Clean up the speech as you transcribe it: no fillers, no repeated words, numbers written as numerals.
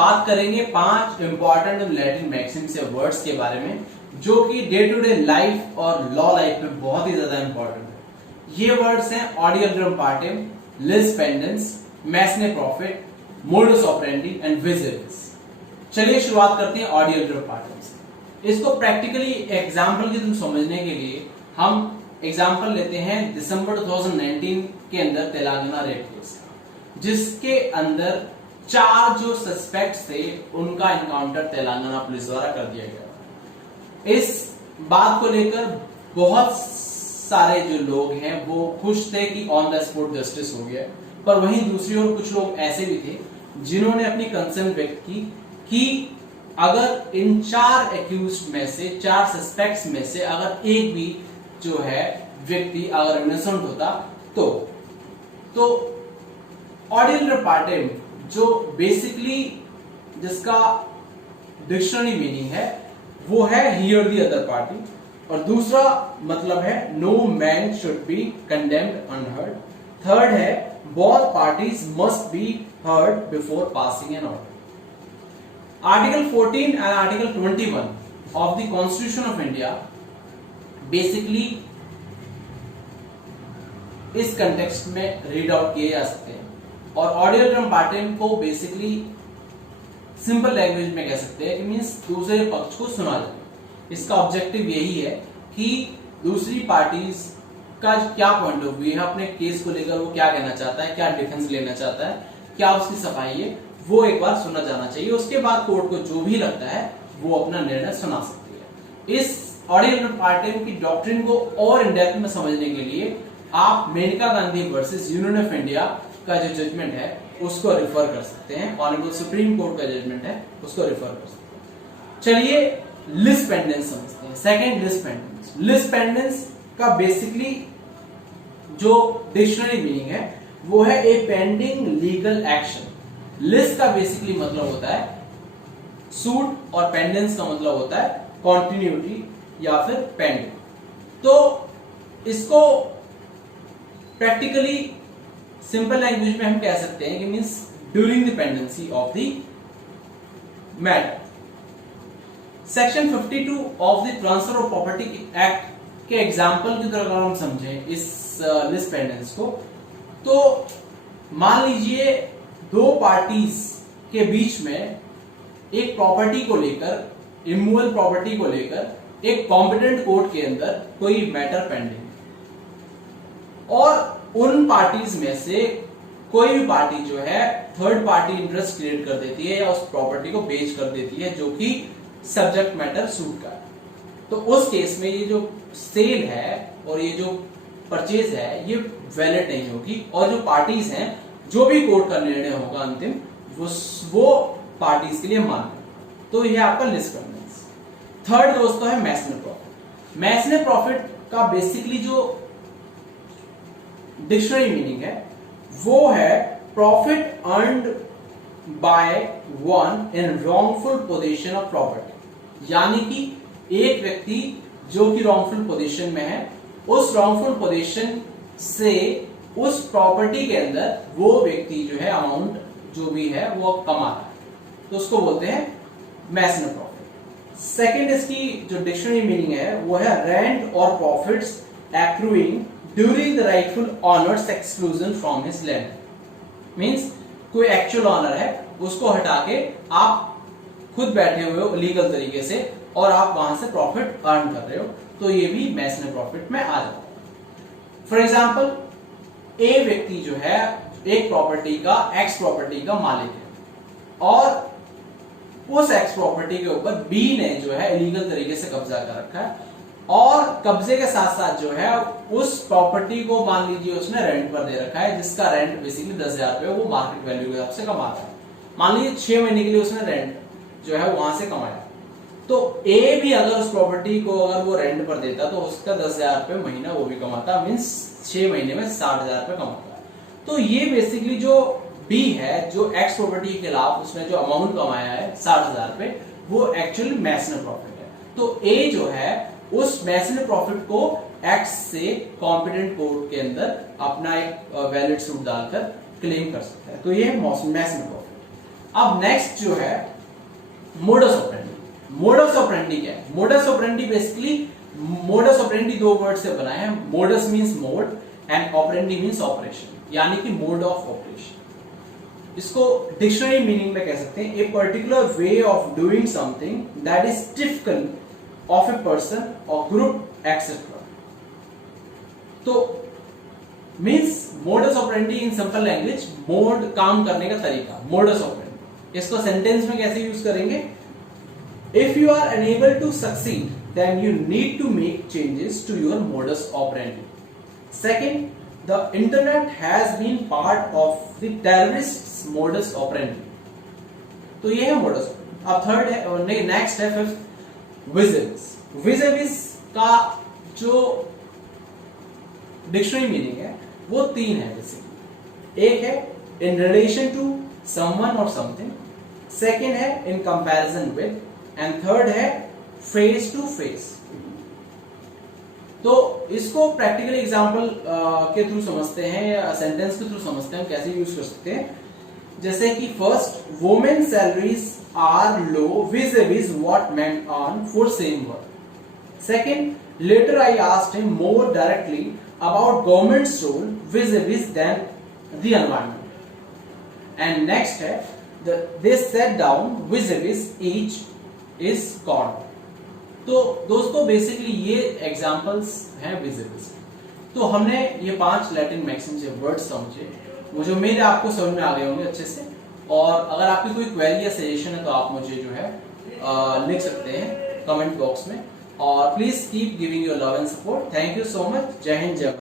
बात करेंगे 5 important Latin maxim से वर्ड्स के बारे में जो कि डे टू डे लाइफ और लॉ लाइफ में बहुत ही ज्यादा इंपॉर्टेंट है। ये वर्ड्स हैं audi alteram partem, lis pendens, mesne profit, modus operandi and vis a vis। चलिए शुरुआत करते हैं ऑडियल्ड्रम पार्टिम से। इसको प्रैक्टिकली एग्जाम्पल के थ्रू समझने के लिए हम एग्जाम्पल लेते हैं दिसंबर 2019 के अंदर तेलंगाना रेप केस का, जिसके अंदर 4 जो सस्पेक्ट्स थे उनका इनकाउंटर तेलंगाना पुलिस द्वारा कर दिया गया। इस बात को लेकर बहुत सारे जो लोग हैं वो खुश थे कि ऑन द स्पॉट जस्टिस हो गया, पर वहीं दूसरी ओर कुछ लोग ऐसे भी थे जिन्होंने अपनी कंसर्न व्यक्त की कि अगर इन 4 एक्यूज्ड में से 4 सस्पेक्ट्स में से अगर एक भी जो है व्यक्ति अगर इनोसेंट होता तो ऑडियल्ड्रम पार्टिम जो बेसिकली जिसका डिक्शनरी मीनिंग है वो है हियर द अदर पार्टी, और दूसरा मतलब है no man should be condemned unheard. Third है both parties must be heard before passing an order. Article 14 and Article 21 of the Constitution of India basically इस context में रीड आउट किए जा सकते हैं, और ऑडियल्ड्रम पार्टिम को बेसिकली सिंपल लैंग्वेज में कह सकते हैं कि मींस दूसरे पक्ष को सुना जाए। इसका ऑब्जेक्टिव यही है कि दूसरी पार्टीज का क्या पॉइंट ऑफ व्यू है, अपने केस को लेकर वो क्या कहना चाहता है, क्या डिफेंस लेना चाहता है, क्या उसकी सफाई है, वो एक बार सुना जाना चाहिए। उसके बाद कोर्ट को जो भी लगता है वो अपना निर्णय सुना सकती है। इस ऑडियल्ड्रम पार्टिम की डॉक्ट्रिन को और इन डेप्थ में समझने के लिए आप Maneka Gandhi versus union of India का जो जजमेंट है उसको रेफर कर सकते हैं, ऑनरेबल सुप्रीम कोर्ट का जजमेंट है उसको रेफर कर सकते हैं। चलिए लिस पेंडेंस समझते हैं। सेकेंड लिस पेंडेंस। लिस पेंडेंस का बेसिकली जो डिक्शनरी मीनिंग है वो है ए पेंडिंग लीगल एक्शन। लिस का बेसिकली मतलब होता है सूट, और पेंडेंस का मतलब होता है कॉन्टिन्यूटी या फिर पेंडिंग। तो इसको प्रैक्टिकली सिंपल लैंग्वेज में हम कह सकते हैं कि means during the pendency of the matter. Section 52 of the transfer of property act के एग्जाम्पल की तरह अगर हम समझें इस लिस पेंडेंस को, तो मान लीजिए 2 पार्टीज के बीच में एक प्रॉपर्टी को लेकर, इमूवेबल प्रॉपर्टी को लेकर एक कॉम्पिटेंट कोर्ट के अंदर कोई मैटर पेंडिंग, और उन पार्टीज में से कोई भी पार्टी जो है थर्ड पार्टी इंटरेस्ट क्रिएट कर देती है या उस प्रॉपर्टी को बेच कर देती है जो कि सब्जेक्ट मैटर सूट का है। तो उस केस में ये जो सेल है और ये जो परचेज है ये वैलिड नहीं होगी, और जो पार्टीज हैं जो भी कोर्ट का निर्णय होगा अंतिम वो पार्टीज के लिए मान्य। तो ये आपका लिस पेंडेंस। थर्ड दोस्तों है मैसने प्रॉफिट। मैसने प्रॉफिट का बेसिकली जो डिक्शनरी मीनिंग है वो है profit earned by one in wrongful position of property. यानी कि एक व्यक्ति जो कि रॉन्गफुल पोजीशन में है, उस रॉन्गफुल पोजीशन से उस प्रॉपर्टी के अंदर वो व्यक्ति जो है अमाउंट जो भी है वो कमा रहा है, तो उसको बोलते हैं मैसने प्रॉफिट। सेकंड इसकी जो डिक्शनरी मीनिंग है वो है रेंट और profits accruing during the rightful honours exclusion from his land. Means कोई एक्चुअल ऑनर है उसको हटा के आप खुद बैठे हुए हो लीगल तरीके से और आप वहां से प्रॉफिट अर्न कर रहे हो, तो ये भी मैसने प्रॉफिट में आ जाता है। फॉर एग्जाम्पल ए व्यक्ति जो है एक प्रॉपर्टी का, एक्स प्रॉपर्टी का मालिक है, और उस एक्स प्रॉपर्टी के ऊपर बी ने जो है इलीगल तरीके से कब्जा कर रखा है, और कब्जे के साथ साथ जो है उस प्रॉपर्टी को मान लीजिए उसने रेंट पर दे रखा है, जिसका रेंट बेसिकली 10,000 रुपए वो मार्केट वैल्यू के हिसाब से कमाता है। मान लीजिए 6 महीने के लिए उसने रेंट जो है वहां से कमाया, तो ए भी अगर उस प्रॉपर्टी को अगर वो रेंट पर देता तो उसका 10,000 रुपए महीना वो भी कमाता, मीन्स 6 महीने में 60,000 रुपए कमाता है। तो ये बेसिकली जो बी है, जो एक्स प्रॉपर्टी के खिलाफ उसने जो अमाउंट कमाया है 60,000 रुपए, वो एक्चुअली मैसने प्रॉफिट है। तो ए जो है उस मैसने प्रॉफिट को एक्स से कॉम्पिटेंट कोर्ट के अंदर अपना एक वैलिड सूट डालकर क्लेम कर सकता है। तो ये है मैसने प्रॉफिट। अब नेक्स्ट जो है मोडस ऑपरेंडी। मोडस ऑपरेंडी क्या है? Modus operandi basically, modus operandi दो वर्ड से बना है। Modus means mode and operandi means operation, यानी कि मोड ऑफ ऑपरेशन। इसको डिक्शनरी मीनिंग में कह सकते हैं a particular way of doing something that is typical of a person और ग्रुप एक्सेट्रा। तो means modus operandi in simple language, mode काम करने का तरीका, मोडस ऑपरेंडी। इसको सेंटेंस में कैसे यूज करेंगे? If you are unable to succeed then you need to make changes to your modus operandi. Second, the internet has been part of the terrorists modus operandi। तो ये है modus operandi। अब third है, next है fifth, vis-a-vis। vis-a-vis का जो dictionary meaning है वो तीन है बेसिकली। एक है in relation to someone or something, second है in comparison with, and third है face to face। तो इसको प्रैक्टिकल एग्जांपल के थ्रू समझते हैं या सेंटेंस के थ्रू समझते हैं, कैसे यूज कर सकते हैं। जैसे कि first, women salaries are low vis-a-vis what men earn for same work. Second, later I asked him more directly about government's role vis-a-vis then the environment. And next है they set down vis-a-vis each is gone. तो दोस्तों basically ये examples हैं vis-a-vis। तो हमने ये 5 Latin Maxim's या words समझे, मुझे उम्मीद है आपको समझ में आ गए होंगे अच्छे से। और अगर आपकी कोई क्वेरी या सजेशन है तो आप मुझे जो है लिख सकते हैं कमेंट बॉक्स में। और please keep giving your love and support. Thank you so much. जय हिंद, जय भारत।